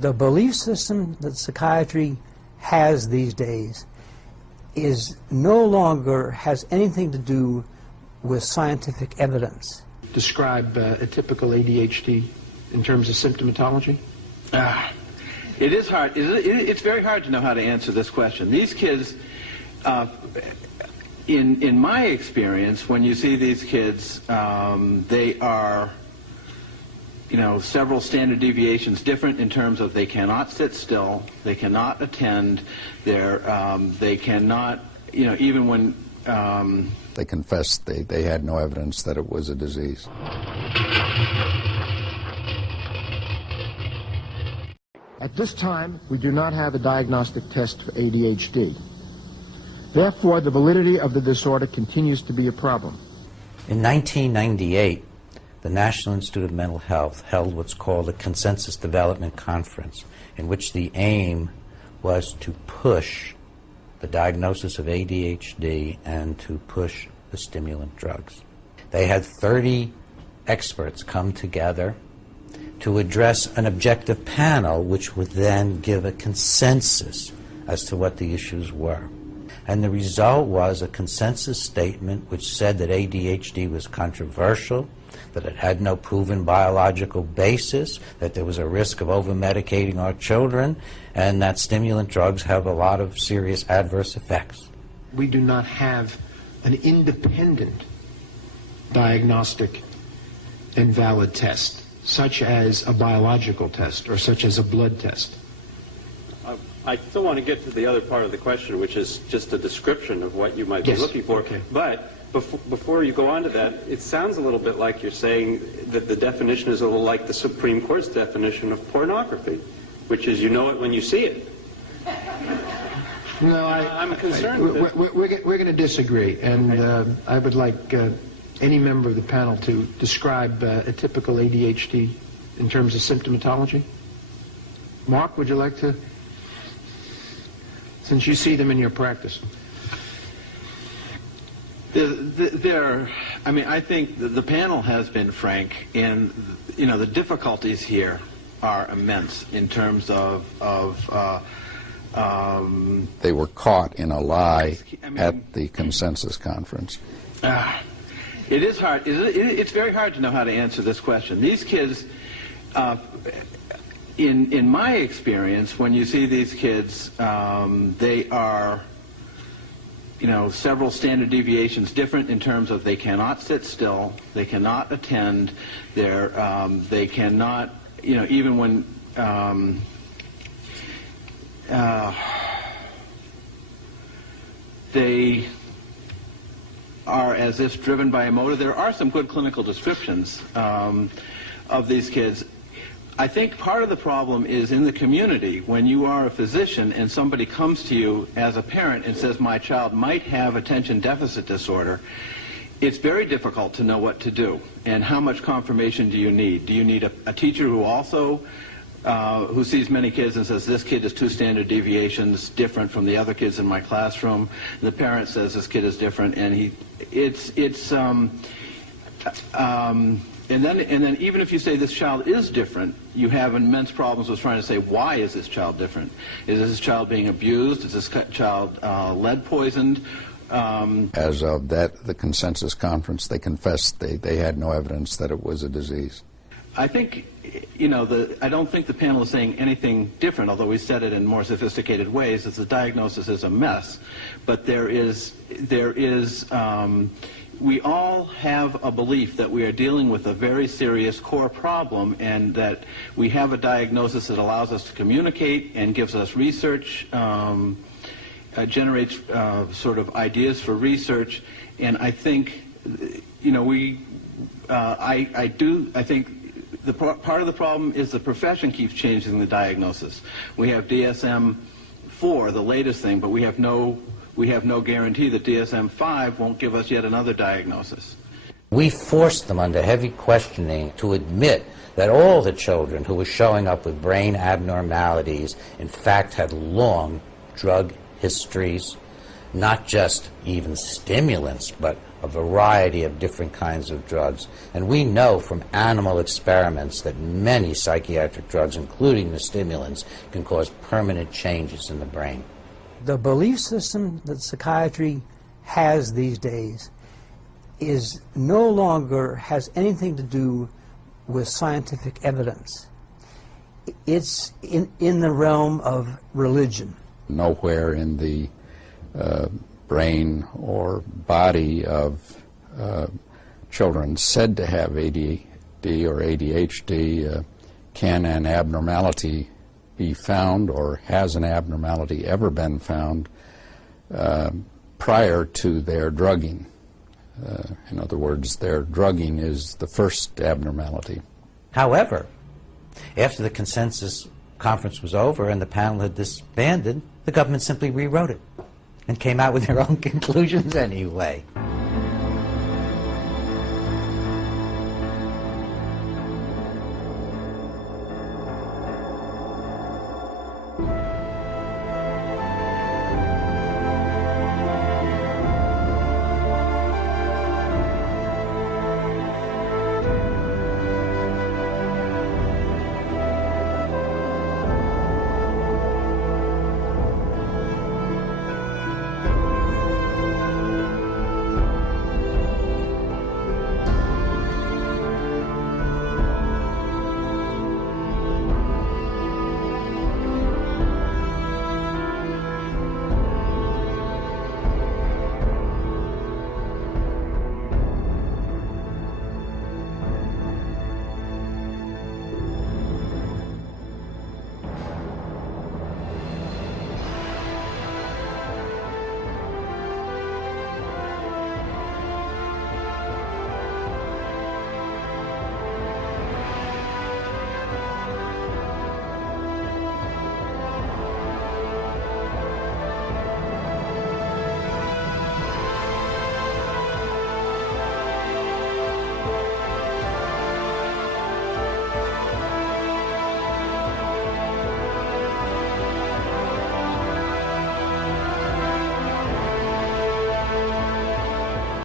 The belief system that psychiatry has these days is no longer has anything to do with scientific evidence. Describe a typical ADHD in terms of symptomatology? It is hard. It's very hard to know how to answer this question. These kids, in my experience, when you see these kids, they are, several standard deviations different in terms of they cannot sit still, they cannot attend, they cannot, even when... They confessed they had no evidence that it was a disease. At this time, we do not have a diagnostic test for ADHD. Therefore, the validity of the disorder continues to be a problem. In 1998, the National Institute of Mental Health held what's called a Consensus Development Conference, in which the aim was to push the diagnosis of ADHD and to push the stimulant drugs. They had 30 experts come together to address an objective panel which would then give a consensus as to what the issues were. And the result was a consensus statement which said that ADHD was controversial, that it had no proven biological basis, that there was a risk of over-medicating our children, and that stimulant drugs have a lot of serious adverse effects. We do not have an independent diagnostic and valid test, such as a biological test or such as a blood test. I still want to get to the other part of the question, which is just a description of what you might be looking for. Okay. But before you go on to that, it sounds a little bit like you're saying that the definition is a little like the Supreme Court's definition of pornography, which is you know it when you see it. No, I'm concerned. We're going to disagree, and I would like any member of the panel to describe a typical ADHD in terms of symptomatology. Mark, would you like to? Since you see them in your practice. I think the panel has been frank, and the difficulties here are immense in terms of they were caught in a lie at the consensus conference. It is hard. It's very hard to know how to answer this question. These kids, in my experience, when you see these kids, they are, several standard deviations different in terms of they cannot sit still, they cannot attend, they cannot, even when they are as if driven by a motive. There are some good clinical descriptions of these kids. I think part of the problem is in the community when you are a physician and somebody comes to you as a parent and says, my child might have attention deficit disorder. It's very difficult to know what to do and how much confirmation do you need. Do you need a teacher who also who sees many kids and says, this kid is 2 standard deviations different from the other kids in my classroom? The parent says this kid is different, and and then even if you say this child is different, you have immense problems with trying to say, why is this child different? Is this child being abused? Is this child lead poisoned? As of the consensus conference, they confessed they had no evidence that it was a disease. I think, I don't think the panel is saying anything different, although we said it in more sophisticated ways, is the diagnosis is a mess. But we all have a belief that we are dealing with a very serious core problem, and that we have a diagnosis that allows us to communicate and gives us research, generates sort of ideas for research. And I think, I think part of the problem is the profession keeps changing the diagnosis. We have DSM-4, the latest thing, but we have no guarantee that DSM-5 won't give us yet another diagnosis. We forced them under heavy questioning to admit that all the children who were showing up with brain abnormalities in fact had long drug histories, not just even stimulants, but a variety of different kinds of drugs. And we know from animal experiments that many psychiatric drugs, including the stimulants, can cause permanent changes in the brain. The belief system that psychiatry has these days is no longer has anything to do with scientific evidence. It's in the realm of religion. Nowhere in the brain or body of children said to have ADD or ADHD can an abnormality be found, or has an abnormality ever been found prior to their drugging. In other words, their drugging is the first abnormality. However, after the consensus conference was over and the panel had disbanded, the government simply rewrote it and came out with their own conclusions anyway.